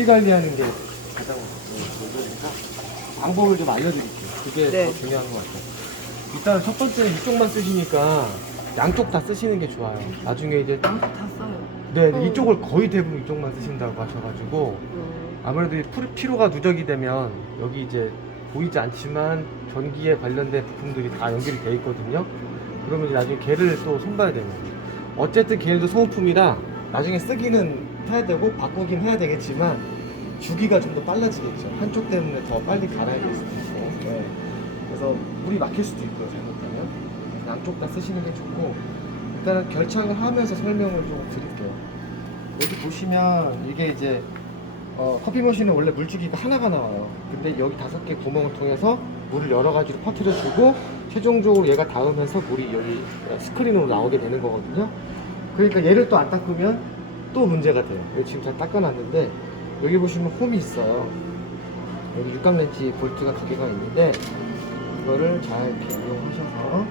주기 관리하는 게 가장 먼저니까 방법을 좀 알려드릴게요. 그게 네. 더 중요한 것 같아요. 일단 첫 번째 이쪽만 쓰시니까 양쪽 다 쓰시는 게 좋아요. 나중에 이제 양쪽 다 써요. 네, 어. 이쪽을 거의 대부분 이쪽만 쓰신다고 하셔가지고 음. 아무래도 이 피- 피로가 누적이 되면 여기 이제 보이지 않지만 전기에 관련된 부품들이 다 연결이 돼 있거든요. 그러면 이제 나중에 개를 또 손봐야 됩니다. 어쨌든 개도 소모품이라 나중에 쓰기는 해야 되고 바꾸긴 해야 되겠지만 주기가 좀 더 빨라지겠죠. 한쪽 때문에 더 빨리 갈아야 될 수도 있고. 네. 그래서 물이 막힐 수도 있고요, 잘못하면. 양쪽 다 쓰시는 게 좋고 일단은 결착을 하면서 설명을 좀 드릴게요. 여기 보시면 이게 이제 어, 커피 머신은 원래 물주기가 하나가 나와요. 근데 여기 다섯 개 구멍을 통해서 물을 여러 가지로 퍼뜨려 주고 최종적으로 얘가 닿으면서 물이 여기 스크린으로 나오게 되는 거거든요. 그러니까 얘를 또 안 닦으면 또 문제가 돼요. 여기 지금 잘 닦아놨는데 여기 보시면 홈이 있어요. 여기 육각 렌치 볼트가 두 개가 있는데 이거를 잘 이용하셔서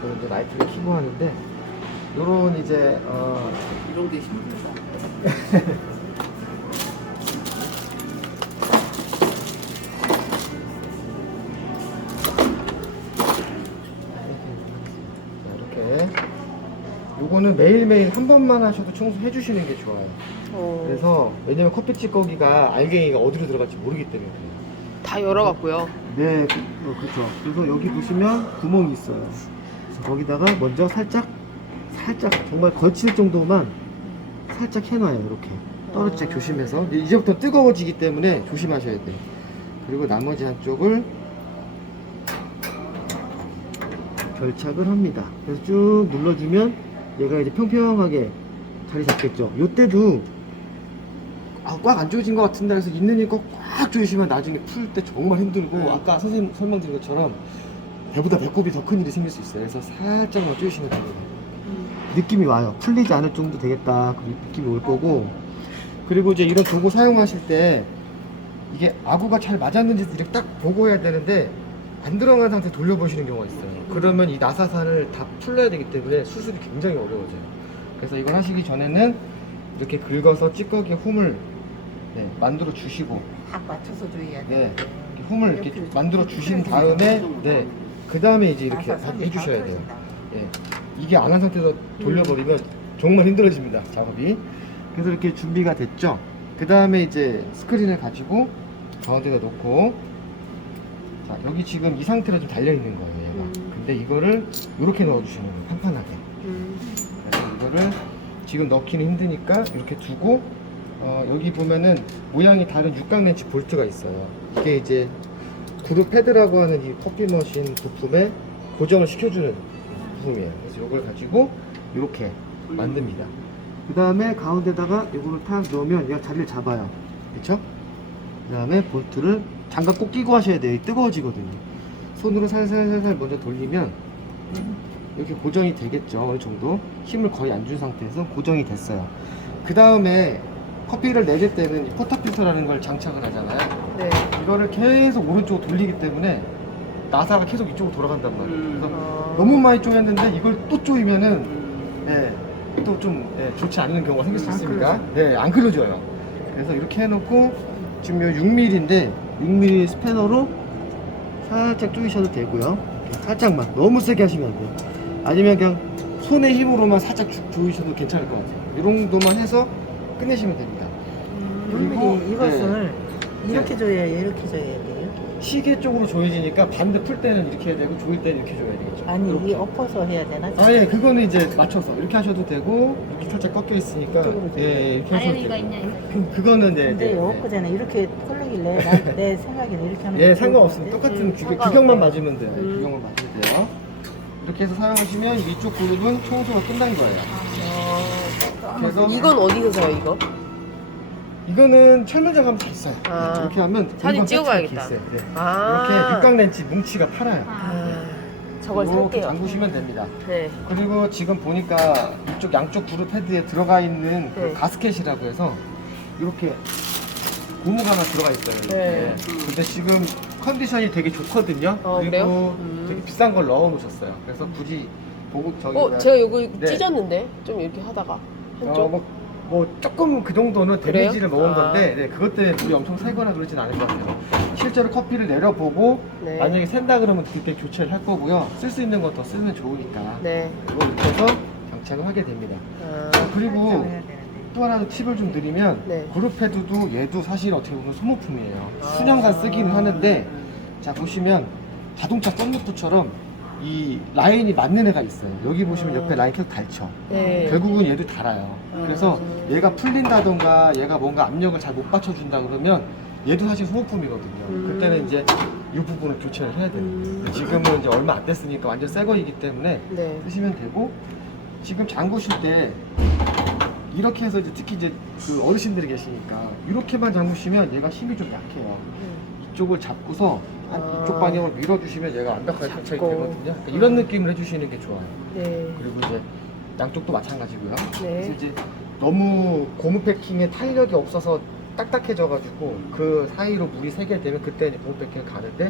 저는 이제 라이트를 켜고 하는데 요런 이제 어, 이런 게 힘들다. 요거는 매일매일 한 번만 하셔도 청소해 주시는 게 좋아요 어. 그래서 왜냐면 커피 찌꺼기가 알갱이가 어디로 들어갈지 모르기 때문에. 다 열어갖고요. 네 그, 어, 그렇죠 그래서 여기 보시면 구멍이 있어요 그래서 거기다가 먼저 살짝 살짝 정말 걸칠 정도만 살짝 해놔요 이렇게 떨어지지 않게 어. 조심해서 이제 이제부터 뜨거워지기 때문에 조심하셔야 돼 요 그리고 나머지 한쪽을 결착을 합니다 그래서 쭉 눌러주면 얘가 이제 평평하게 자리 잡겠죠. 요때도 아, 꽉안 조여진 것 같은데 그래서 있는 힘껏 꽉 조이시면 나중에 풀 때 정말 힘들고 네. 아까 선생님 설명드린 것처럼 배보다 배꼽이 더 큰 일이 생길 수 있어요. 그래서 살짝만 조이시면 됩니다. 느낌이 와요. 풀리지 않을 정도 되겠다. 그 느낌이 올 거고. 그리고 이제 이런 도구 사용하실 때 이게 아구가 잘 맞았는지 이렇게 딱 보고 해야 되는데 안 들어간 상태 돌려보시는 경우가 있어요 그러면 이 나사산을 다 풀러야 되기 때문에 수습이 굉장히 어려워져요 그래서 이걸 하시기 전에는 이렇게 긁어서 찌꺼기 홈을 네, 만들어 주시고 딱 맞춰서 줘야 돼. 네, 이렇게 홈을 이렇게 만들어 주신 다음에 네, 그 다음에 이제 이렇게 해주셔야 돼요. 예, 이게 안 한 상태에서 돌려버리면 정말 힘들어집니다 작업이. 그래서 이렇게 준비가 됐죠. 그 다음에 이제 스크린을 가지고 가운데다 놓고 자 여기 지금 이 상태로 좀 달려 있는 거예요. 얘가. 음. 근데 이거를 이렇게 넣어주시는 거예요. 판판하게. 음. 그래서 이거를 지금 넣기는 힘드니까 이렇게 두고 어, 여기 보면은 모양이 다른 육각 렌치 볼트가 있어요. 이게 이제 그룹 패드라고 하는 이 커피 머신 부품에 고정을 시켜주는 부품이에요. 그래서 이걸 가지고 이렇게 만듭니다. 그 다음에 가운데다가 이거를 탁 넣으면 얘가 자리를 잡아요. 그렇죠? 그 다음에 볼트를 장갑 꼭 끼고 하셔야 돼요. 뜨거워지거든요. 손으로 살살살살 먼저 돌리면 이렇게 고정이 되겠죠 어느 정도 힘을 거의 안 준 상태에서 고정이 됐어요 그 다음에 커피를 내릴 때는 이 포타필터라는 걸 장착을 하잖아요 네. 이거를 계속 오른쪽으로 돌리기 때문에 나사가 계속 이쪽으로 돌아간단 말이에요 음. 그래서 어. 너무 많이 조였는데 이걸 또 조이면은 음. 네, 또좀 좋지 않은 경우가 생길 수안 있으니까 네, 안 그려져요 그래서 이렇게 해놓고 지금 요 6mm인데 6mm 스패너로 살짝 조이셔도 되고요. 살짝만 너무 세게 하시면 안 돼요. 아니면 그냥 손의 힘으로만 살짝 쭉 조이셔도 괜찮을 것 같아요. 이 정도만 해서 끝내시면 됩니다. 그리고- 윤밀이 이것을 네. 이렇게 줘야 이렇게 줘야 돼요. 시계 쪽으로 조여지니까 반대 풀 때는 이렇게 해야 되고 조일 때는 이렇게 조여야 되겠죠 아니 이렇게. 이 엎어서 해야 되나? 아 예 그거는 이제 맞춰서 이렇게 하셔도 되고 이렇게 살짝 꺾여 있으니까 이쪽으로 예, 예 이렇게 하셔도 되고 있냐 이거? 그거는 이제 근데 네, 엊그제는 이렇게 털리길래 난- 내 생각에는 이렇게 하는 예게 상관없습니다 똑같은 음, 규. 규격만 맞으면 돼요 예, 음. 규격만 맞으면 돼요 이렇게 해서 사용하시면 이쪽 그룹은 청소가 끝난 거예요 어. 그래서 이건 어디서 사요 이거? 이거는 철물점 가면 다 있어요 아. 이렇게 하면 사진 이렇게 있어요. 네. 아. 이렇게 육각렌치 뭉치가 팔아요 아. 저걸 이렇게 살게요. 잠그시면 됩니다 네. 그리고 지금 보니까 이쪽 양쪽 그룹 패드에 들어가 있는 그 네. 가스켓이라고 해서 이렇게 고무가 하나 들어가 있어요. 이렇게. 네. 근데 지금 컨디션이 되게 좋거든요. 어, 그리고 그래요? 음. 되게 비싼 걸 넣어 놓으셨어요. 그래서 굳이 보고 저기 어, 뭐야, 제가 이거 네. 찢었는데 좀 이렇게 하다가 한쪽. 어, 뭐 뭐 조금 그 정도는 그래요? 데미지를 먹은 아. 건데 네, 그것 때문에 물이 엄청 새거나 그러진 않을 것 같아요. 실제로 커피를 내려보고 네. 만약에 샌다 그러면 그때 교체를 할 거고요. 쓸 수 있는 거더 쓰면 좋으니까 네. 이걸 입혀서 장착을 하게 됩니다. 아, 그리고 되는데. 또 하나 팁을 좀 드리면 네. 그룹 패드도 얘도 사실 어떻게 보면 소모품이에요. 아. 수년간 쓰기는 하는데 자 보시면 자동차 썬루프처럼 이 라인이 맞는 애가 있어요. 여기 보시면 옆에 라인 계속 닳죠. 네. 결국은 얘도 달아요. 아. 그래서 얘가 풀린다던가 얘가 뭔가 압력을 잘 못 받쳐준다 그러면 얘도 사실 소모품이거든요. 음. 그때는 이제 이 부분을 교체를 해야 돼요. 음. 지금은 이제 얼마 안 됐으니까 완전 새 거이기 때문에 네. 쓰시면 되고 지금 잠그실 때 이렇게 해서 이제 특히 이제 그 어르신들이 계시니까 이렇게만 잠그시면 얘가 힘이 좀 약해요. 이쪽을 잡고서 한 아. 이쪽 방향을 밀어주시면 얘가 완벽하게 장착이 잡고. 되거든요. 그러니까 이런 느낌을 해주시는 게 좋아요. 네. 그리고 이제 양쪽도 마찬가지고요. 그래서 네. 이제 너무 고무 패킹에 탄력이 없어서 딱딱해져가지고 그 사이로 물이 새게 되면 그때 이제 고무 패킹을 가는데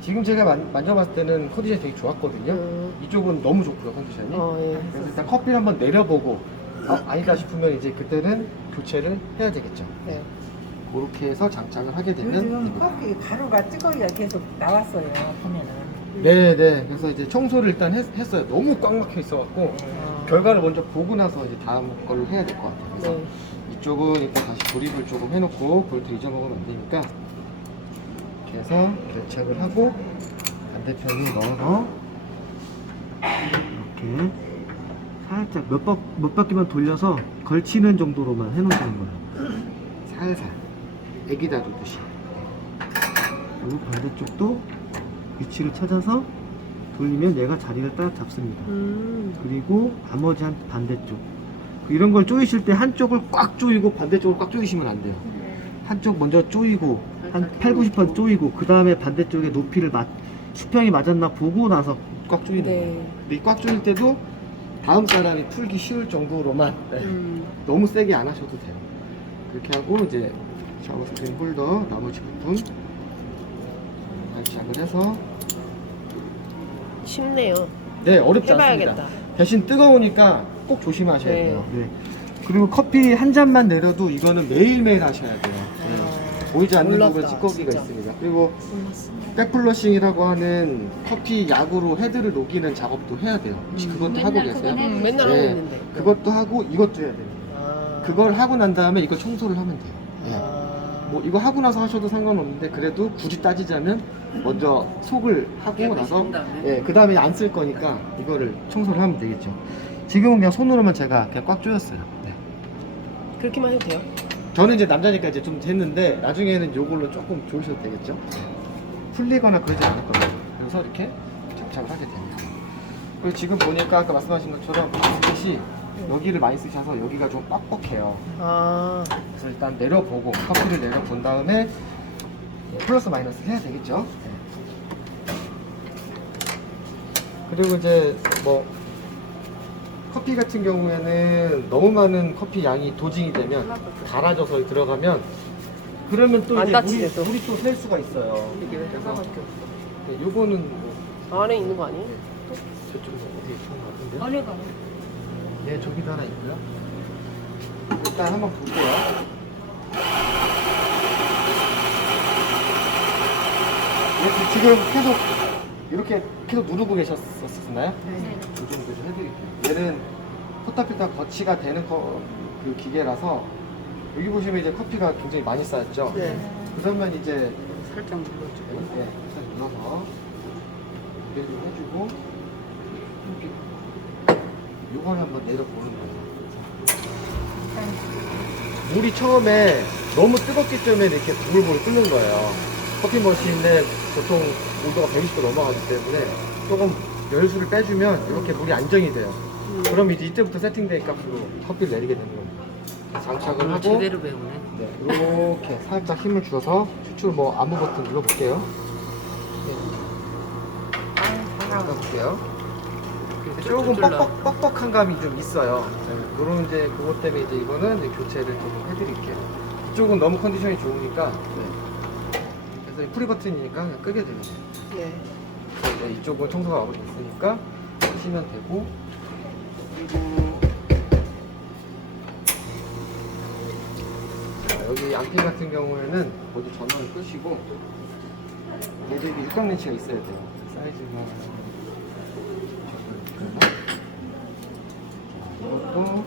지금 제가 만, 만져봤을 때는 컨디션이 되게 좋았거든요. 음. 이쪽은 너무 좋고요 컨디션이. 어, 예. 그래서 일단 커피를 한번 내려보고 아, 아니다 싶으면 이제 그때는 교체를 해야 되겠죠. 네. 그렇게 해서 장착을 하게 되면 요즘 됩니다. 커피 가루가 찌꺼기가 계속 나왔어요. 보면은. 네, 네. 그래서 이제 청소를 일단 했, 어요 너무 꽉 막혀 있어갖고 어. 결과를 먼저 보고 나서 이제 다음 걸로 해야 될 것 같아요. 그래서 네. 이쪽은 일단 다시 조립을 조금 해놓고 볼트 잊어먹으면 안 되니까 이렇게 해서 결착을 하고 반대편에 넣어서 이렇게 살짝 몇, 바, 몇 바퀴만 돌려서 걸치는 정도로만 해놓는 거예요. 살살 애기 다루듯이 그리고 반대쪽도 위치를 찾아서 돌리면 얘가 자리를 딱 잡습니다. 음. 그리고 나머지 한 반대쪽 이런 걸 조이실 때 한쪽을 꽉 조이고 반대쪽을 꽉 조이시면 안 돼요 한쪽 먼저 조이고 한 8, 90번 조이고 그 다음에 반대쪽에 높이를 맞 수평이 맞았나 보고 나서 꽉 조이는 거예요 네. 근데 이꽉 조일 때도 다음 사람이 풀기 쉬울 정도로만 네. 음. 너무 세게 안 하셔도 돼요 그렇게 하고 이제 샤워 스크린 홀더 나머지 부분 장착을 해서 쉽네요. 네 어렵지 해봐야겠다. 않습니다 대신 뜨거우니까 꼭 조심하셔야 네. 돼요. 네. 그리고 커피 한 잔만 내려도 이거는 매일매일 하셔야 돼요. 네. 아, 보이지 않는 몰랐다, 부분에 찌꺼기가 진짜. 있습니다. 그리고. 백플러싱이라고 하는 커피 약으로 헤드를 녹이는 작업도 해야 돼요. 혹시 음. 그것도 하고 계세요? 음, 맨날 하고 네. 있는데. 그것도 하고 이것도 해야 돼요. 아. 그걸 하고 난 다음에 이걸 청소를 하면 돼요. 네. 아. 뭐 이거 하고 나서 하셔도 상관없는데 그래도 굳이 따지자면 먼저 속을 하고 나서 예, 그 다음에 안 쓸 거니까 이거를 청소를 하면 되겠죠. 지금은 그냥 손으로만 제가 그냥 꽉 조였어요. 네. 그렇게만 해도 돼요? 저는 이제 남자니까 이제 좀 됐는데 나중에는 요걸로 조금 조이셔도 되겠죠. 풀리거나 그러지 않을 겁니다. 그래서 이렇게 장착을 하게 됩니다. 그리고 지금 보니까 아까 말씀하신 것처럼 스켓이 여기를 많이 쓰셔서 여기가 좀 뻑뻑해요. 아. 그래서 일단 내려보고 커피를 내려본 다음에 플러스 마이너스 해야 되겠죠. 네. 그리고 이제 뭐 커피 같은 경우에는 너무 많은 커피 양이 도징이 되면 갈아져서 들어가면 그러면 또 안 이제 물이, 또. 물이 또 셀 수가 있어요. 이게 왜 하나밖에 네, 요거는 뭐 안에 있는 거 아니에요? 저쪽에 어디에 있는 것 같은데? 어려가. 네, 저기도 하나 있고요. 일단 한번 볼게요. 네, 지금 계속 이렇게 계속 누르고 계셨었나요? 네. 이 정도 좀 해드릴게요. 얘는 포타필터 거치가 되는 거, 그 기계라서 여기 보시면 이제 커피가 굉장히 많이 쌓였죠? 네. 그러면 이제 살짝 눌러줘. 네, 살짝 눌러서 기대를 해주고 요걸 한번 내려보는 거예요. 물이 처음에 너무 뜨겁기 때문에 이렇게 부글부글 끓는 거예요. 커피 머신에 보통 온도가 120도 넘어가기 때문에 조금 열수를 빼주면 이렇게 물이 안정이 돼요. 음. 그럼 이제 이때부터 세팅된 값으로 커피를 내리게 되는 겁니다. 장착을 하고 제대로 배우네. 네, 이렇게 살짝 힘을 줘서 추출 뭐 아무 버튼 눌러볼게요. 네, 눌러볼게요. 조금 뻑뻑, 뻑뻑한 감이 좀 있어요. 네, 그런 이제 그것 때문에 이제 이거는 이제 교체를 좀 해드릴게요. 이쪽은 너무 컨디션이 좋으니까 네. 그래서 이 프리 버튼이니까 그냥 끄게 되면 돼요. 네. 그래서 이제 이쪽은 청소가 마무리됐으니까 하시면 되고 그리고 자, 여기 안핀 같은 경우에는 모두 전원을 끄시고 얘도 이게 육각 렌치가 있어야 돼요. 사이즈가 이것도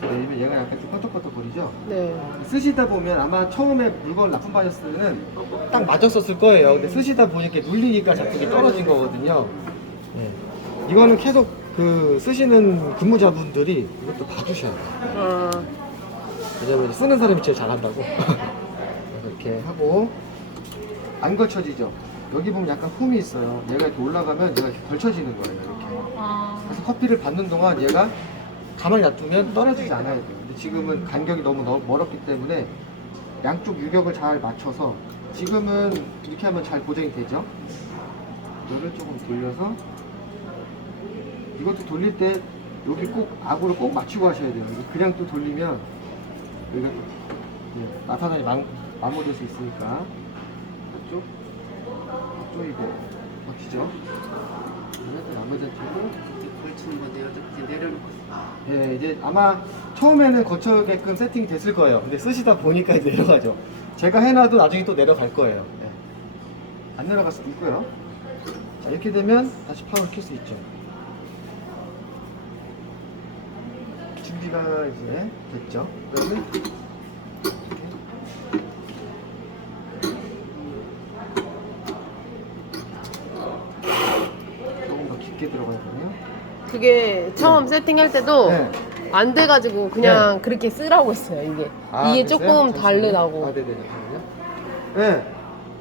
내리면 얘가 약간 좀 껐덕껐덕거리죠? 네. 쓰시다 보면 아마 처음에 물건 납품 받았을 때는 딱 맞았었을 거예요. 근데 쓰시다 보니까 눌리니까 자꾸 이게 떨어진 거거든요. 네. 이거는 계속 그 쓰시는 근무자분들이 이것도 봐주셔야 돼요. 아, 왜냐면 쓰는 사람이 제일 잘한다고. 그래서 이렇게 하고 안 걸쳐지죠. 여기 보면 약간 홈이 있어요. 얘가 이렇게 올라가면 얘가 이렇게 걸쳐지는 거예요. 이렇게. 그래서 커피를 받는 동안 얘가 가만히 놔두면 떨어지지 않아야 돼요. 근데 지금은 간격이 너무 넓- 멀었기 때문에 양쪽 유격을 잘 맞춰서 지금은 이렇게 하면 잘 고정이 되죠. 이거를 조금 돌려서 이것도 돌릴 때 여기 꼭 악으로 꼭 맞추고 하셔야 돼요. 이거 그냥 또 돌리면 여기가 또 예, 나타나니 망, 마모될 수 있으니까 이쪽이고 막히죠. 그러면 또 나머지 쪽으로 걸치는 건데 이렇게 내려놓고 예, 이제 아마 처음에는 거쳐게끔 세팅이 됐을 거예요. 근데 쓰시다 보니까 이제 내려가죠. 제가 해놔도 나중에 또 내려갈 거예요. 예. 안 내려갈 수도 있고요. 자, 이렇게 되면 다시 파워를 켤수 있죠. 준비가 이제 됐죠. 그다음에 이렇게 조금 더 깊게 들어가야 되네요. 그게 처음 세팅할 때도 네. 안 돼가지고 그냥 그렇게 쓰라고 했어요, 이게. 아, 이게 그랬어요? 조금 잠시만요. 다르다고. 아, 네네, 잠시만요. 네.